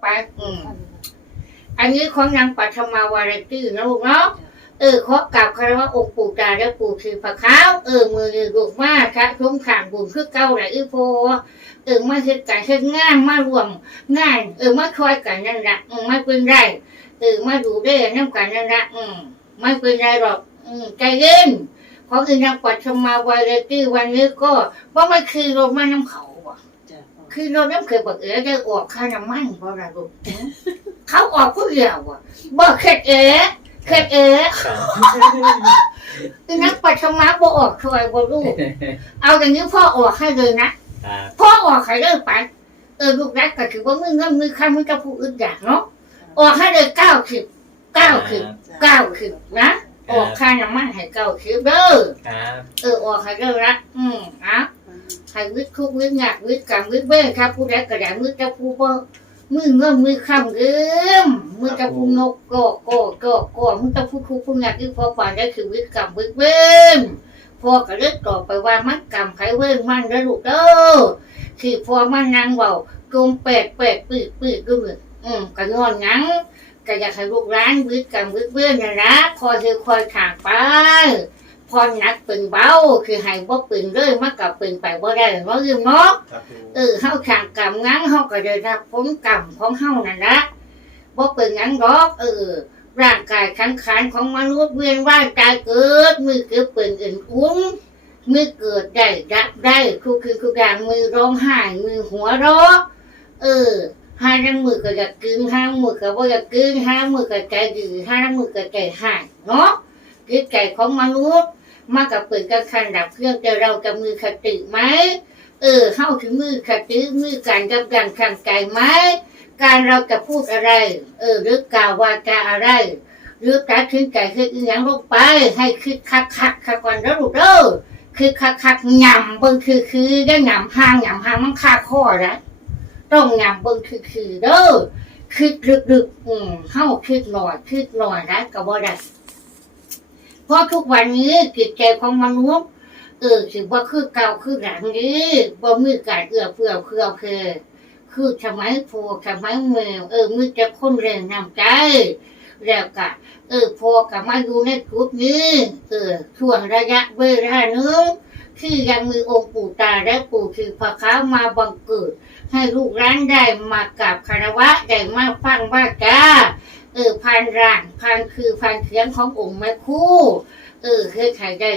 ไปอืมอันนี้ของนางปัทมาวาไรตี้นะลูกเนาะเออขอกราบคารวะองค์ปู่ตาและปู่คือพระขาวเออมือยืนลูกมาค่ะทุ่มขางบุญคือเก่าไหลอีโพเออมาเฮ็ดการเฮ็ดงานมารวมงานเออมาคอยกันนั่นละอืมไม่เป็นไรเออมาดูได้น้ำกันนั่นละอืมไม่เป็นไรหรอก อืมใจเย็นเพราะคือนางปัทมาวาไรตี้วันนี้ก็ว่ามันคือโรมาน้ำเขา คือเราน้ำเคยบอกเอ๋ได้ออกค่าน้ำมันเพราะอะไรลูกเขาออกผู้เดียวอะบอกเข็ดเอ๋เข็ดเอ๋ครับคือนักปัชมาบอออกช่วยบ่ลูก เอาอย่างนี้พ่อออกให้เลยนะครับพ่อออกให้เลยไปเออลูกรักก็ถือว่ามือเงินมือข้ามือจะผู้อื่นอย่างเนาะออกให้เลยเก้าสิบเก้าสิบเก้าสิบนะออกค่าน้ำมันให้เก้าสิบเด้อครับเออออกให้เลยละอืมนะ ให้วิทย์คุกวิทย์หนักวิทย์กรรมวิทย์เบ้ครับ ผู้ใดกระดามือจะผู้บ่มือเงื่อมมือคำเอื้อมมือจะผู้นกก็ก็ก็ก็มือจะผู้คุกผู้หนักที่พอป่านได้คือวิทย์กรรมวิทย์เบ้พอก็เลิกต่อไปว่ามันกรรมไผเว้นมันแล้วลูกเด้อคือพอมันนางเบากลมแปดแปดปืดปืดก็มืออืมก็งอนหยังก็อยากให้ลูกร้านวิทย์กรรมวิทย์เบ้นะนะคอยคือคอยถางไป พอหนักเป็นเบาคือให้บ่เป็นเลยมันก็เป็นไปบ่ได้เนาะยืมเนาะครับปูเออเฮาข้างกรรมงั้นเฮาก็ได้รับผลกรรมของเฮานั่นละบ่เป็นหยังดอกเออร่างกายขังขานของมนุษย์เวียนว่ายตายเกิด มือเกิดเป็นอื่นอุ้งมือเกิดได้ดับได้คือคือคืออย่างมือร้องไห้มือหัวเราะเออห้าทั้งมือก็อยากกึนห้ามือก็บ่อยากกึนห้ามือก็ใจดีห้ามือก็ใจหายเนาะจิตใจของมนุษย์ มากับเปิดกันคันดับเครื่องแต่เราจะมือคติไหมเออเข้าถึงมือคติมือการกับดันขังใจไหมการเราจะพูดอะไร เออหรือกล่าววาจาอะไร หรือตัดสินใจคืออีหยังลงไป ให้คิดคักคักคักก่อนแล้วลูกเด้อคือคักคักหย่ำเบิ่งคือคือได้หย่ำหางหย่ำหางมันคาข้อนะต้องหย่ำเบิ่งคือคือเด้อคิดลึกๆอืมเข้าคิดหน่อยคิดหน่อยนะก็บ่ได้ เพราะทุกวันนี้จิตใจของมนุษย์เออถือว่าคือเก่าคือหลังนี้บ่มีการเอื้อเฟื้อเพื่อเพอคือสมัยโพสมัยเมืองเออมือจะคนแรงนำใจแล้วก็เออพอกับมาอยู่ในกลุ่มนี้เออช่วงระยะเวลาหนึงที่ยังมีองค์ปู่ตาและปู่คือพระค้ามาบังเกิด ให้ลูกร้านได้มากับคารวะได้มาฟังว่าจ้า เออพันร่างพันคือพันเสียงขององค์แม่ครู่ เออคือใครได้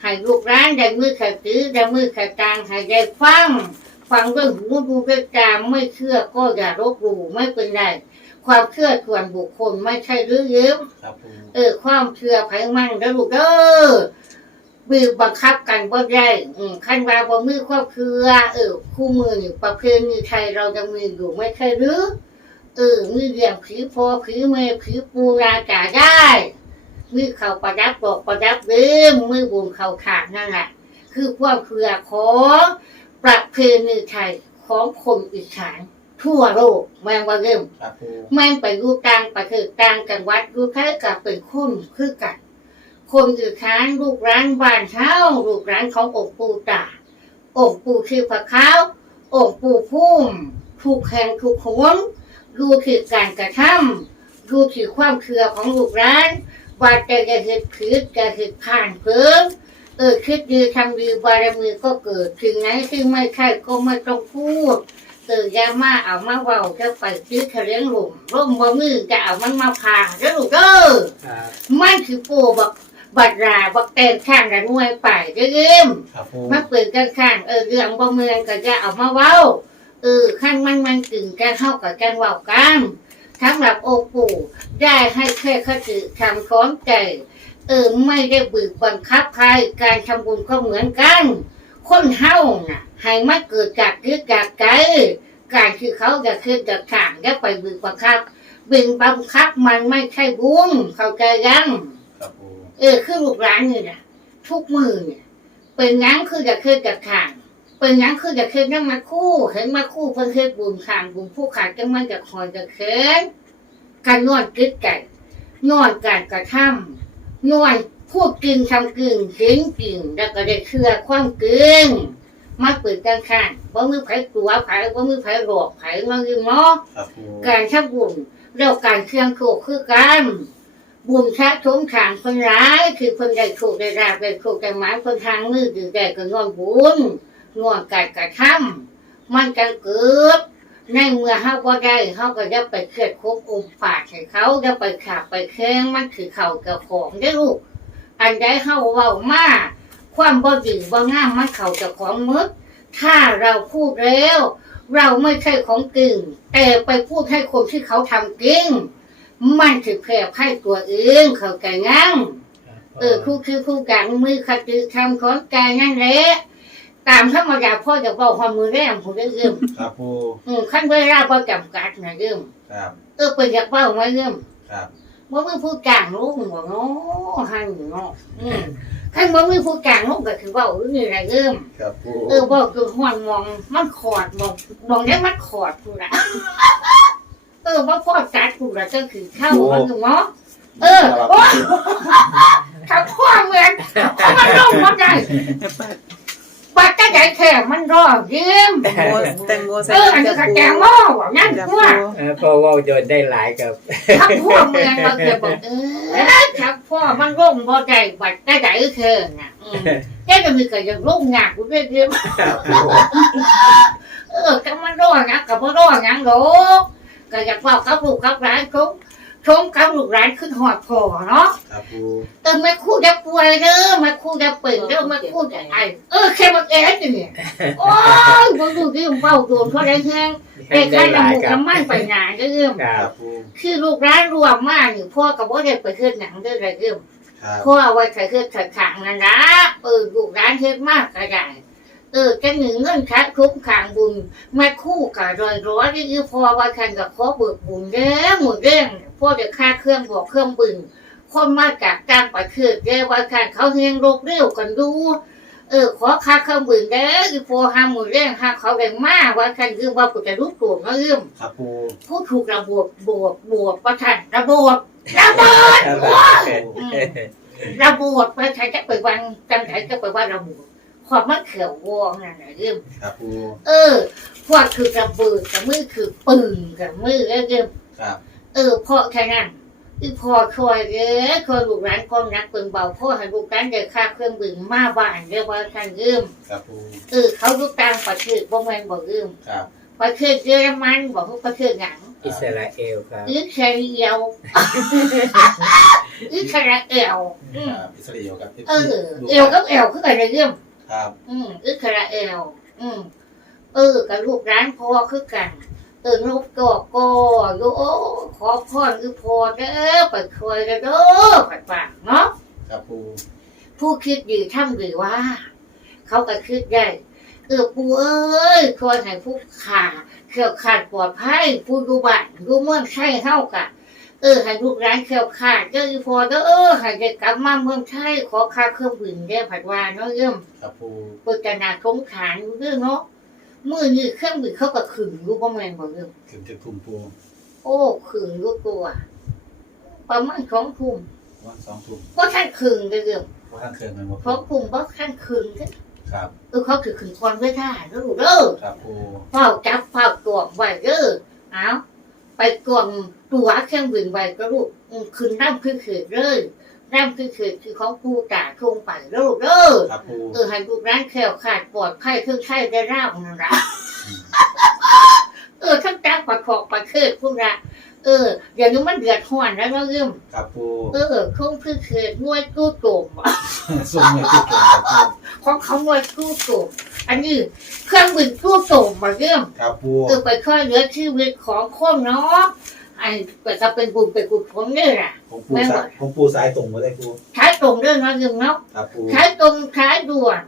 ให้ลูกร้านได้มือขัดตื้อได้มือขัดตางให้ได้ฟังฟังด้วยหูดูด้วยตาไม่เชื่อก็อย่าลบหลู่ไม่เป็นไรความเชื่อส่วนบุคคลไม่ใช่หรือยืมครับปูเออ ความเชื่อไผมันแล้วลูกเด้อบีบบังคับกันบ่ได้อืมคันว่าบ่มีความเชื่อเออคู่มือนี่ประเพณีไทยเรายังมีอยู่ไม่ใช่หรือ เออ มีเรียงผีพอผีเมย์ผีปูราจ่าได้มือเขาประดับบอกประดับเด้มมือบุญเขาขาดนั่นแหละคือความเพื่อของประเพณีไทยของคนอีสานทั่วโลกแมงว่าเริ่มครับปูแม่งไปอยู่ต่างประเทศต่างจังหวัดอยู่แค่กับเป็นคนคือกัน คนอีสานลูกร้านบ้านเช้าลูกร้านขององค์ปู่ตาองค์ปู่คือพระขาวองค์ปู่พุ่มถูกแข่งถูกโขน ดูที่การกระทำดูที่ความเชื่อของลูกร้านว่าจะจะเหตุผิดจะเหตุผ่านเพิ่มเออคิดดีทำดีบารมีก็เกิดถึงไหนที่ไม่ใช่ก็ไม่ต้องพูดเอออย่ามาเอามาเว้าจะไปซื้อเลี้ยงหลุมร่มบ่มือจะเอามันมาพาแล้วลูกเด้อครับมันคือปูบักบัดราบักแตนข้างระนวยไปเด้อเอ็มครับปูมาเปิดกันข้างเออเรื่องบ่เมืองก็จะเอามาเว้า เออขั้นมันมันกึ่งกันเข้ากับกันเว้ากันสำหรับองค์ปู่ได้ให้แค่คติคำของใจเออไม่ได้บึกบังคับใครการทำบุญก็เหมือนกัน คนเฮาน่ะให้มาเกิดจากยึดจากใจการที่เขาจะขึ้นจากทางจะไปบึกบังคับบึงบังคับมันไม่ใช่บุญเข้าใจยังครับปูเออคือลูกหลานนี่นะทุกมือเนี่ยเป็นหยังคือจะขึ้นจากทาง เป็นหยังคือจะขึ้นนั่งมาคู่เห็นมาคู่เพิ่นเคยบุญขางบุญผู้ขาดจังมันจะคอยจะเข็นการนวดกึดไก่นวดการกระทำนวดพูดกึ่งทำกึ่งเห็นกึ่งแล้วก็ได้เชื่อความกึ่งมาเปิดกันข้างว่ามือไผตัวไผว่ามือไผหลอกไผมาลืมเนาะครับปูการชักบุญแล้วการเครื่องโคกคือการบุญชะชมขางคนร้ายคือคนใดโคกได้ราบได้โคกได้หมายคนทางมือถือได้ก็งอนบุญ งอนกัดกระทำมันจะเกิดในเมื่อเฮาบ่ได้เฮาก็จะไปเครียดคบอมปากให้เขาจะไปขาบไปแข้งมันคือเขากับของได้อลูกอันใดเฮาเว้ามาความบ่ดีบ่งามมันเข้ากับของมึก ถ้าเราพูดแล้ว เราไม่ใช่ของจริงแต่ไปพูดให้คนที่เขาทำจริง มันถือแพร่ไพ่ตัวเองเขาแก่งั้งเออคู่คือคู่กันมือคติทำของแกนั่นแหละ ตามธรรมดาพ่อจะบอกความมือแรงผมได้เริ่มครับปูอืมขั้นเวลาพอจำกัดนะเริ่มครับเออเป็นอยากเบ้าไหมเริ่มครับว่ามือผู้กลางลูกหัวเนาะหันเนาะอืมขั้นว่ามือผู้กลางลูกก็คือเว่าหรือไงนะเริ่มครับปูเออบอกคือห่วงมองมันขอดมองมองได้มันขอดกูละเออว่าพ่อจัดกูละก็คือเข้ามันคือเนาะเออโอ้ถ้าพ่อเมือนถ้ามันลงมาได้บัดก็ ใหญ่แค่มันรอเยี่ยมแตงโมแตงโมใส่เอออันนี้ก็แกงหม้อว่ะนั่นจับตัวปูเออเพราะว่าโดนได้หลายกับถ้าพ่อเมืองเราเกิดบอกเออถ้าพ่อมันลงบ่ได้บัดก็ใหญ่แค่น่ะอืมแกจะมีก็ยังลงงานกูได้เยี่ยมเออก็มันรอดนะก็บ่รอดหยังหรอกก็อยากเว่ากับลูกกับหลานชม ชมกับลูกหลานขึ้นหอดพอเนาะครับปูเออไม่คู่จะป่วยเด้อไม่คู่จะเปิดเด้อไม่คู่จะไอเออแค่มาแก่จะเนี่ยโอ้ยบ่ดูดิมเบ้าโดนเขาได้แห้งแต่ใครได้หน้ำลายมูกกับน้ำมันไปงานเด้อครัครับบปูคือลูกร้านรวมมากนี่พ่อกับว่าได้ไปเฮ็ดหนังเด้อไรเด้อครับพ่อเอาไว้ใส่เฮ็ดถัดขางนั่นนะเออลูกร้านเฮ็ดมากก็ได้ เออจะหนึ่งเงินคัดคุ้มขางบุญมาคู่กับรอยร้อยที่คือพอว่าคันกับขอเบิกบุญเด้อหมดเรื่องพ่อจะค่าเครื่องบอกเครื่องบึงคนมาจากจ้างประเทศเด้อว่าคันเขาเฮงโรคเร็วกันดูเออขอค่าเครื่องบึงเด้อคือพอห้าหมื่นเรื่องห้าเขาแรงมากว่าคันคือว่ากูจะรู้ตัวเรื่องครับปูผู้ถูกระบบบวบบวบประทันระบบระเบิดระบวบประทันจะไปวันจังไหนจะไปว่าระบวบค วามมันเขียววองนั่นน่ะเรื่องครับปูเออพวกคือกระเบิดกับมือคือปืนกับมือแล้วเดิมครับเออพ่อแค่นั้นอีพอคอยเด้อคอยลูกหลานความนักปืนเบาพ่อให้ลูกหลานเดินค่าเครื่องบินมาบ้านเรียกว่าท่านยืมครับปูเออเขาลูกต่างประเทศบ่แม่นบ่ยืมครับประเทศเยอรมันบอกว่าประเทศหยังอิสราเอลครับอิสราเอลอิสราเอลอืคมรับอิสราเอลครับเออเอลก็เอลคือกันเลยยืม ครับ อืมอิสราเอล อืมเออกับลูกร้านพ่อคือกันเออลูกก็ก็โยขอพรคือพอเด้อไปคอยเด้อเด้อปัดปากเนาะครับปูผู้คิดดีทำดีว่า เขาก็คิดได้เออปูเอ้ยคอยให้ผู้ขาเขียวขาดปลอดภัยผู้ดูบ้านดูเมืองใช่เท่ากะ เออให้ลูกร้านเขียวขาดเด้ออีพอเด้อเออให้ได้กลับมาเมืองไทยขอค่าเครื่องบินได้อผัดว่าเนาะเยิ่มครับปูเปิดกันนาสงขานอยู่เรื่องเนาะมือนี่เครื่องบินเขาก็ขึงอยู่ประมาณบ่เรื่องถึงจะทุ่มปูโอ้ขึงอยู่ตัว ประมาณสองทุ่มวันสองทุ่มก็ท่านขึงเลยเรื่องว่าท่านเคยมันหมดสองทุ่มก็ท่านขึงเด้อครับ เออเขาคือขึงความไม่ได้แล้วลูกเด้อครับปู เฝ้าจับเฝ้าตวงไว้เด้อเอา ไปตวงตัวเครื่องบินไว้ก็ลูกอืมคืนน้ำคือเขิดเลยน้ำคือเขิดคือของผู้จ่าทงไปแล้วลูกเด้อครับปูเออให้ลูกร้านแคล้วขาดปลอดภัยเครื่องใช้ได้ร่างนั่นละเออทั้งจ้างประคอกประเคิดพวกละเออเดี๋ยวนี้มันเดือดห้อนแล้วเราเริ่มครับปูเออคงคือเขิดนวดกู้โจมส่งเงินติดตัวครับปู ของเขานวดกู้โจมอันนี้เครื่องบินกู้โจมมาเริ่มครับปูเออไปค่อยเหลือชีวิตของคนเนาะไอ้ก็จะเป็นบุญเป็นกุศลนี่แหละของปูสายของปูสายตรงมาได้ปูใช้ตรงเรื่องนั้นยังเนาะครับปูใช้ตรงใช้ด่วน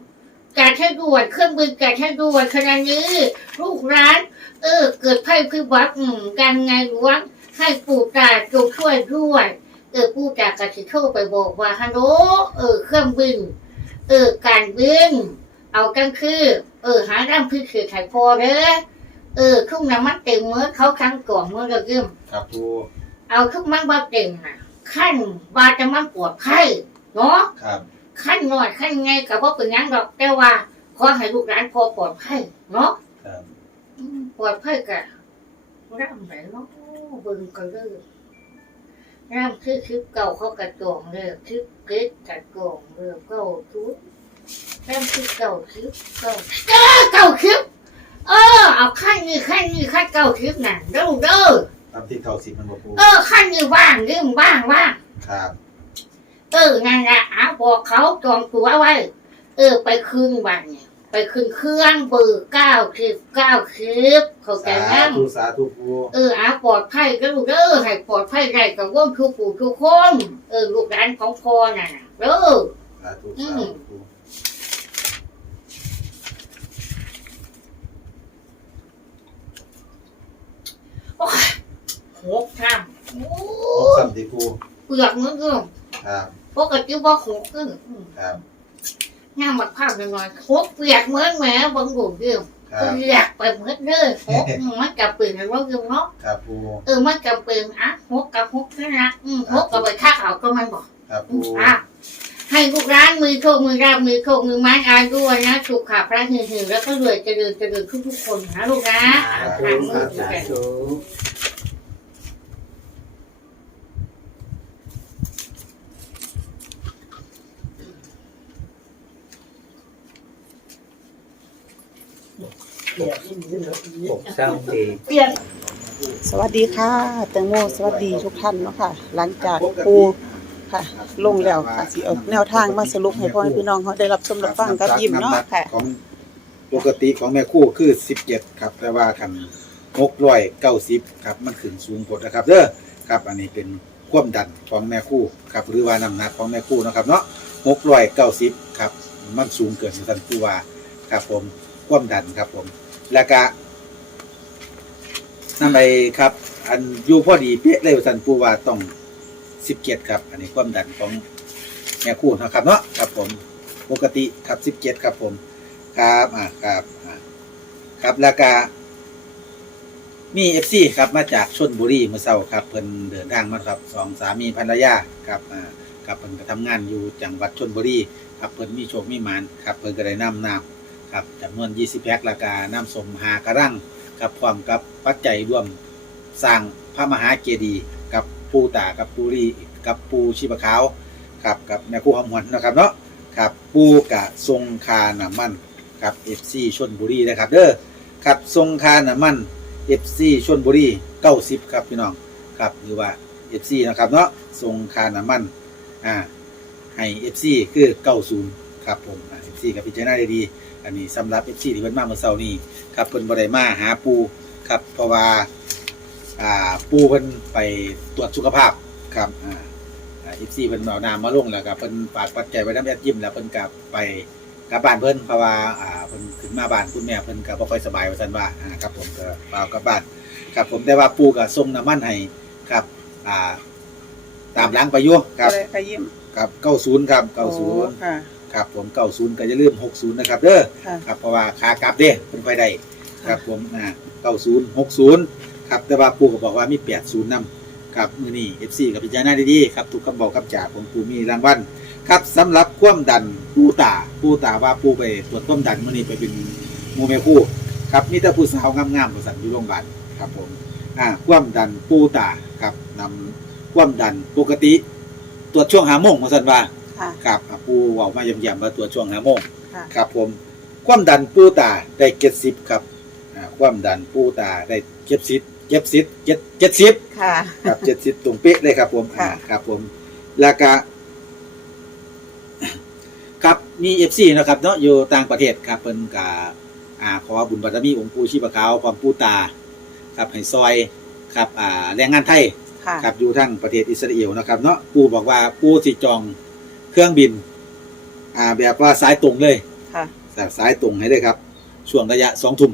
การใช้ด่วนเครื่องบินการใช้ด่วนขนาดนี้ลูกร้าน เออ เกิดภัยพิบัติอืมการไงหลวงให้ปู่ตาจงช่วยด้วยเออปู่ตากระสิโทรไปบอกว่าฮัลโหลเออเครื่องบิน เออการบินเอากันคือเออหาร่ำพิเศษไถ่พอเด้อเออทุ่งน้ำมันเต็มเมื่อเขาค้างก่อนเมื่อเราเริ่มครับปูเอาทุกมันบ่เต็มน่ะขั้นบาจะมันปวดไข้เนาะครับขั้นหน่อยขั้นไงกับว่าเป็นหยังดอกแต่ว่าขอให้ลูกหลานพอปลอดภัยเนาะครับอืมปลอดภัยกะร่ำไหนเนาะเบิ่งก็เลย ร่ำคือคลิปเก่าเขากระจองเลยคลิปเก๊กกระจองเลยเก่าทุกร่ำคือเก่าคลิปเก่าเออเก่าคลิปเออเอาขั้นนี้ขั้นนี้ขั้นเก่าคลิปน่ะเด้อเด้อตามที่เก้าสิบมันบ่ปูเออขั้นนี้ว่างเรื่องว่างว่างครับเออนั่นแหละอาบอกเขาจองตัวไว้ เออไปคืนวันเนี่ย ไปคืนเครื่องเบอร์เก้าคลิปเก้าคลิปเข้าใจสายังธุสาธุปูเอออาปลอดภัยก็ลูกเด้อให้ปลอดภัยได้กับว่นทุกผู้ทุกคนเออลูกหลานของพ่อน่ะเด้อสาธุอืสามธุปูหกคำโอ้หกคำที่ปูเปลือกมือเรื่องครับปกติว่าหกขึ้นครับ งามบักภาพหน่อยๆหกเปียกเหมือนแหมบางบุญเรื่องครับเปียกไปเหมือนเรื่องหกมันกับปืนนะว่าเรื่องเนาะครับปูเออมันกับปืนอะหกกับหกนะนะอืมหกกับไปฆ่าเขาก็มันบอกครับอืปูมอะให้ลูกร้านมือโชคมือราบมือโชคมือไม้อาด้วยนะสุขขาพระหือหือแล้วก็รวยเจริญเจริญทุกๆคนนะลูกนะ สาอะธุมือสากั สามสี่เปลี่ยนสวัสดีค่ะแตงโมสวัสดีทุกท่านเนาะค่ะ หลังจากปูค่ะ ลงแล้วค่ะสิเอาแนวทางมาสรุปให้พ่อแม่พี่น้องเขาได้รับชมรับฟังกับยิ้มเนาะค่ะ ของปกติของแม่คู่คือสิบเจ็ดครับ แต่ว่าคันหกร้อยเก้าสิบครับมันขึ้นสูงกดนะครับเด้อครับ อันนี้เป็นความดันของแม่คู่ครับ หรือว่าน้ำหนักของแม่คู่เนาะครับเนาะหกร้อยเก้าสิบครับ มันสูงเกินท่านผู้ว่าครับผมความดันครับผม แล้วก็นั่นไปครับ อันอยู่พอดีเป๊ะเลยท่านผู้ว่าต้องสิบเจ็ดครับ อันนี้ความดันของแม่คู่นะครับเนาะครับผมปกติครับสิบเจ็ดครับผม ครับอ่าครับอ่าครับแล้วก็มีเอฟซีครับมาจากชนบุรีเมื่อเช้าครับเพิ่นเดินทางมาครับสองสามีภรรยาครับอ่าครับเพิ่นก็ทำงานอยู่จังหวัดชนบุรีครับเพิ่นมีโชคมีหมานครับเพิ่นก็ได้นำน้ำ ครับจำนวน 20 แพ็คแล้วก็น้ำสมหากระรังครับพร้อมกับปัจจัยร่วมสร้างพระมหาเจดีย์กับปูตากับปูรีกับปูชีพขาวครับกับแม่ครูหอมหวนนะครับเนาะครับปูกะทรงคาน้ำมันครับ FC ชนบุรีนะครับเด้อครับทรงคาน้ำมัน FC ชนบุรี90ครับพี่น้องครับหรือว่า FC นะครับเนาะทรงคาน้ำมันอ่าให้ FC คือ90 ครับผมอ่า FC กับพิจารณาได้ดี อันนี้สำหรับ FC ที่เพิ่นมาเมื่อเช้านี้ครับเพิ่นบ่ได้มาหาปูครับเพราะว่าอ่าปูเพิ่นไปตรวจสุขภาพครับอ่าอ่า FC เพิ่นเอาน้ำมาลงแล้วก็เพิ่นฝากปัจจัยไว้นำแอดยิ้มแล้วเพิ่นกลับไปกลับบ้านเพิ่นเพราะว่าอ่าเพิ่นขึ้นมาบ้านคุณแม่เพิ่นก็บ่ค่อยสบายว่าซั่นว่าอ่าครับผมก็เปล่ากลับบ้านครับผมแต่ว่าปู่ก็ส่งน้ำมันให้ครับอ่าตามหลังไปอยู่ครับอะไรค่ะยิ้ม ครับ90ครับโอ้90ค่ะ ครับผม90ก็อย่าลืม60นะครับเด้อค่ะครับเพราะว่าขากลับเด้เพิ่นค่อยได้ครับผมอ่า90 60ครับแต่ว่าปู่ก็บอกว่ามี80นำครับมื้อนี้ FC กับพิจารณาดีๆครับทุกคำบอกคำจาของปู่มีรางวัลครับสำหรับความดันปูตาปูตาว่าปูไปตรวจความดันมื่อนี้ไปเป็นหมูเมคู่ครับมีแต่ผู้สาวงามๆบริษัทอยู่โรงพยาบาลครับผมอ่าความดันปูตาครับนำความดันปกติ ตรวจช่วงหาโมงมาสันว่า ค่ะ ครับอ่าปูเว่ามาเยี่ยมๆมาตรวจช่วงหาโมงค่ะ ครับ ผม ความดันปูตาได้เจ็ดสิบครับอ่าความดันปูตาได้เจ็ดสิบเจ็ดสิบเจ็ดเจ็ดสิบ ค่ะ ครับเจ็ดสิบตรงเป๊ะเลยครับผมค่ะ อ่าครับผมแล้วก็ครับมีเอฟซีนะครับเนาะอยู่ต่างประเทศครับเพิ่นกาอ่าขอบุญบารมีองค์ปู่ชีพขาวความปู่ตา ครับให้ซอยครับอ่าแรงงานไทยค่ะ ครับอยู่ทั้งประเทศอิสราเอลนะครับเนาะปู่บอกว่าปู่สิจอง เครื่องบิน อ่า แบบว่าสายตรงเลยค่ะแบบสายตรงให้เลยครับ ช่วงระยะสองทุ่ม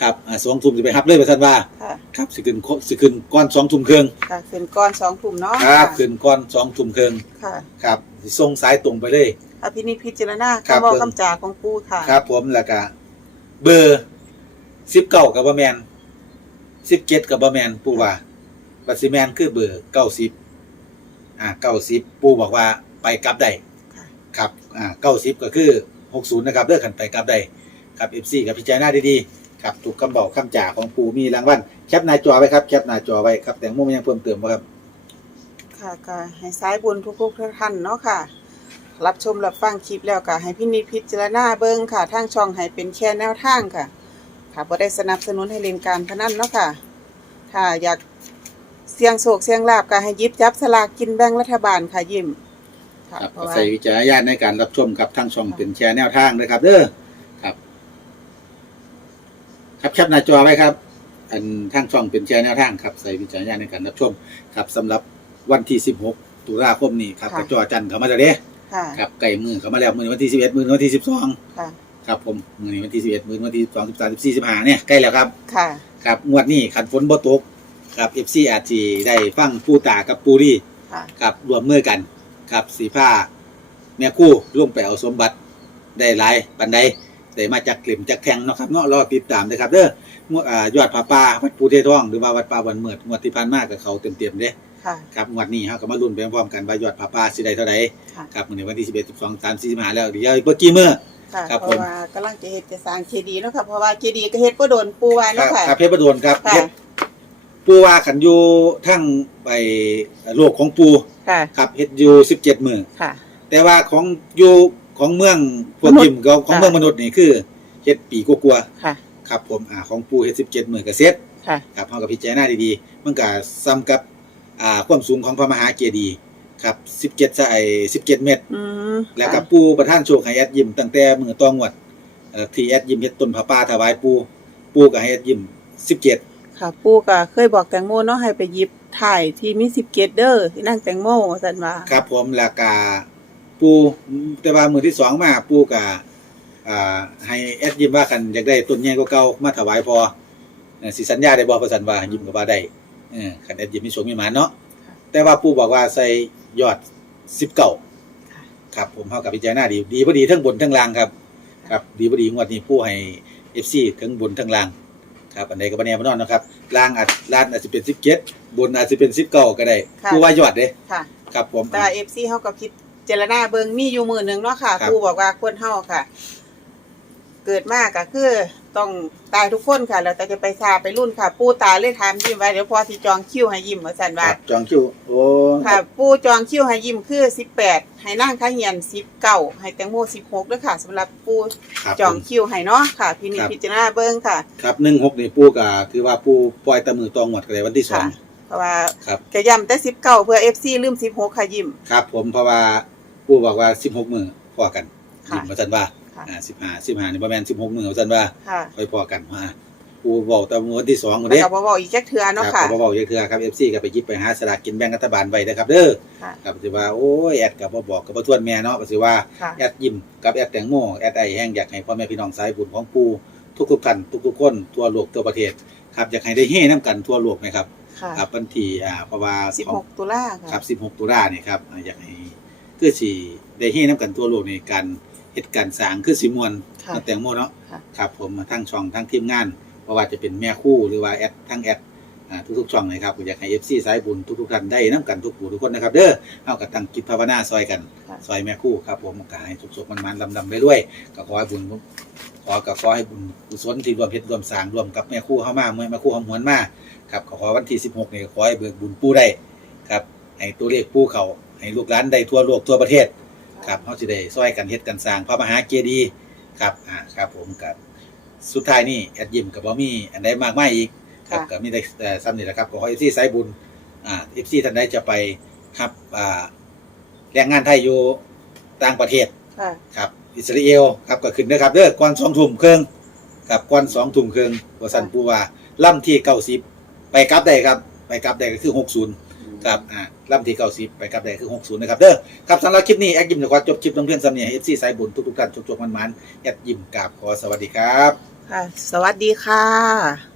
ครับอ่าสองทุ่มจะไปฮับเลยประสันว่า ค่ะครับสิขึ้นสิขึ้นก้อนสองทุ่มครึ่งค่ะเป็นก้อนสองถุ่มเนาะครับขึ้นก้อนสองทุ่มครึ่งค่ะครับสิส่งสายตรงไปเลย อภินิจพิจารณาครับคำบอกเพิ่นคำจาของปูค่ะ ครับผมแล้วก็เบอร์สิบเก้ากับบะแมนสิบเจ็ดกับบะแมนปูว่าบัตสิแมนคือเบอร์เก้าสิบอ่าเก้าสิบปูบอกว่า ไปกลับได้ค่ะครับอ่าเก้าสิบก็คือ60นะครับเด้อขันไปกลับได้ครับ FC กับพิจารณาดีๆครับถูกคำบอกคำจ่าของปูมีรางวัลแคปหน้าจอไว้ครับแคปหน้าจอไว้ครับแต่งโมมียังเพิ่มเติมบ่ครับค่ะก็ให้สายบุญทุกๆท่านเนาะค่ะ รับชมรับฟังคลิปแล้วก็ให้พี่นิจพิจารณาเบิ่งค่ะทางช่องให้เป็นแค่แนวทางค่ะ ค่ะบ่ได้สนับสนุนให้เล่นการพนันเนาะค่ะถ้าอยากเสี่ยงโชคเสี่ยงลาบก็ให้หยิบจับสลากกินแบ่งรัฐบาลค่ะยิ้ม ค่ะครับเพราะว่า ใส่วิจารณญาณในการรับชมครับทางช่องเป็นแชร์แนวทางนะครับเด้อครับ ครับแคปหน้าจอไว้ครับ อันทางช่องเป็นแชร์แนวทางครับใส่วิจารณญาณในการรับชมครับสำหรับวันที่ 16 ตุลาคมนี้ครับกระจอจันทร์เข้ามาแล้วเด้ค่ะครับไก่มือเข้ามาแล้วมือนี้วันที่ 11 มือนี้วันที่ 12 ค่ะครับผมมือนี้วันที่ 11 มือนี้วันที่ 12 13 14 15เนี่ยใกล้แล้วครับ ค่ะครับงวดนี้ขันฝนบ่ตกครับ FC อาจสิได้ฟังผู้ตากับปูรี่ค่ะ ครับรวมมือกัน ครับสีผ้าแม่คู่ร่วมไปเอาสมบัติได้หลายปันใดได้มาจากกลิ่มจากแทงเนาะครับเนาะรอติดตามเลยครับเด้อมวอ่ายอดผาป่าวัดปูเททองหรือว่าวัดป่าวันเมิดงวดที่ผ่านมากับเขาเต็มๆเด้ค่ะครับงวดนี้เฮาก็มาลุ้นไปพร้อมๆกันว่ายอดผาป่าสิได้เท่าใดค่ะครับมื้อนี้วันที่11 12 3 4 5แล้วเดี๋ยวอีกบ่กี่มื้อค่ะครับเพผมราะว่ากำลังจะเฮ็ดจะสร้างเจดีย์เนาะค่ะเพราะว่าเจดีย์ก็เฮ็ดบ่โดนปูว่าครัเนาะบค่ะครับเพชรประโดนครับค่ะเฮ็ดปูว่าขันอยู่ทั้งไปโลกของปู ค่ะ ครับเฮ็ดอยู่17มื้อค่ะ แต่ว่าของอยู่ของเมืองพวกมนุษย์ยิมก็ของค่ะเมืองมนุษย์นี่คือเฮ็ดปีกลัวค่ะๆครับผมอ่าของปูเฮ็ด17มื้อก็เสร็จค่ะครับเฮาก็พิจารณาดีๆมันก็ซ้ำกับอ่าความสูงของพระมหาเจดีย์ครับ17ซะไอ้17เมตรอืมแล้วก็ปูประธานโชคให้แอดยิมตั้งแต่มื้อตองวดเอ่อที่แอดยิมเฮ็ดต้นผ้าป่าถวายปูปูก็ให้แอดยิม17 ค่ะปูก็เคยบอกแตงโมเนาะให้ไปหยิบถ่ายที่มี10เกตเด้อที่นั่งแตงโมว่าซั่นว่าครับผมแล้วก็ปูแต่ว่ามื้อที่สองมาปูก็อ่าให้แอดยิมว่าคันอยากได้ต้นใหญ่กว่าเก่ามาถวายพอเอ่อสิสัญญาได้บ่ประสันว่ายิมก็ว่าได้เออคันแอดยิมมีโชคมีหมาเนาะแต่ว่าปูบอกว่าใส่ยอด19ครับผมเฮากับพิจารณาดีดีบ่ดีทั้งบนทั้งล่างครับ ครับดีบ่ดีงวดนี้ปูให้ FC ทั้งบนทั้งล่าง ครับอันใดก็บ่แน่บ่นอนเนาะครับล่างอาจล่างอาจจะเป็น17บนอาจจะเป็น19ก็ได้ค่ะปูว่ายอดเด้ค่ะ ครับผม แต่ FC เฮาก็คิดเจรณาเบิ่งมีอยู่มื้อหนึงเนาะค่ะครับปูบอกว่าคนเฮาค่ะ เกิดมาก็คือ ต้องตายทุกคนค่ะ แล้วแต่จะไปซาไปรุ่นค่ะ ปูตาเลยถามยิ้มไว้เดี๋ยวพอสิจองคิวให้ยิ้มว่าซั่นคว่ารับจองคิวโอ้ค่ะ ปูจองคิวให้ยิ้มคือ18ให้นางข้าเหียน19ให้แตงโม16ด้วยค่ะสำหรับปูครับจองคิวให้เนาะค่ะพี่นี่ครับ พิจารณาเบิ่งค่ะครับหนึ่งหกนี่ปูก็ถือว่าปูปล่อยแตะมือตองหมดกันเลยวันที่สอค่ะ งเพราะว่าครับ จะย้ำแต่19เพื่อ FC ลืม16ค่ะยิ้ม ครับผมเพราะว่าปูบอกว่าสิบหกมือพอกันค่ะ ยิมมาสันว่า ค่ะ อ่าสิบห้าสิบห้านี่ประมาณสิบหกมือมาสันว่าค่ะค่อยพอกันมาปูบอกแต่มือวันที่สองคนแล้วเด้ก็บ่เว้าอีกจักเทื่อคเนาะรับค่ะก็บอกเยอะเถื่อครับเอฟซีก็ไปหยิบไปหาสลากกินแบ่งรัฐบาลไว้นะครับเด้อค่ะ ครับถือว่าโอ้ยแอดกับบ่บอกกับบ่ทวนแม่เนาะก็ถือว่า ค่ะ แอดยิมกับแอดแตงโมแอดไอแห้งอยากให้พ่อแม่พี่น้องสายบุญของปูทุกๆท่านทุกๆคนทั่วโลกทั่วประเทศครับอยากให้ได้เฮ้น้ำกันทั่วโลกนะครับค่ะครับวันที่อ่าเพราะว่าของ16ตุลาค่ะ ครับ 16 ตุลาเนี่ยครับอ่าอยากให้คือสิได้เฮ้น้ำกันทั่วโลกในการ เหตุการณ์สร้างคือสิมวลค่ะมาแตงโมเนาะค่ะ ครับผมมาทั้งช่องทั้งทีมงานเพราะว่าจะเป็นแม่คู่หรือว่าแอดทั้งแอดอ่าทุกๆช่องเลยครับอยากให้ FC สายบุญทุกๆท่านได้น้ำกันทุกผู้ทุกคนนะครับเด้อเอากับตั้งจิตภาวนาซอยกัน ค่ะ ซอยแม่คู่ครับผมก็ให้สุขๆมันๆลำๆไปด้วยก็ขอให้บุญขอก็ขอให้บุญกุศลที่รวมเพชรรวมสร้างรวมกับแม่คู่เข้ามาเมื่อแม่คู่หอมหวนมาครับก็ขอวันที่16นี่ขอให้เบิกบุญปูได้ครับให้ตัวเลขปูเขาให้ลูกหลานได้ทั่วโลกทั่วประเทศ ครับเขาจะได้ซอยกันเฮ็ดกันสร้างพระมหาเจดีย์ครับอ่าครับผมกับสุดท้ายนี่แอดยิมกับบ่มีอันใดมากมายอีกครับค่ะก็มีแต่แต่ซ้ำนี่แหละครับขอให้เอฟซีสายบุญอ่าเอฟซีท่านใดจะไปครับอ่าแรงงานไทยอยู่ต่างประเทศค่ะ ครับอิสราเอลครับก็ขึ้นนะครับเด้อก่อนสองทุ่มครึ่งครับก่อนสองทุ่มครึ่งวสันปูว่าล่ำที่เก้าสิบไปกลับได้ครับ ไปกลับได้ก็คือหกศูนย์ ครับอ่าลำที่เก้าสิบไปกับใดคือหกศูนย์นะครับเด้อครับสำหรับคลิปนี้แอดยิมจะขอจบคลิปต้องเพื่อนสำเนียงเอฟซีสายบุญทุกๆท่านจบๆมันๆแอดยิมกราบขอสวัสดีครับ ค่ะ สวัสดีค่ะ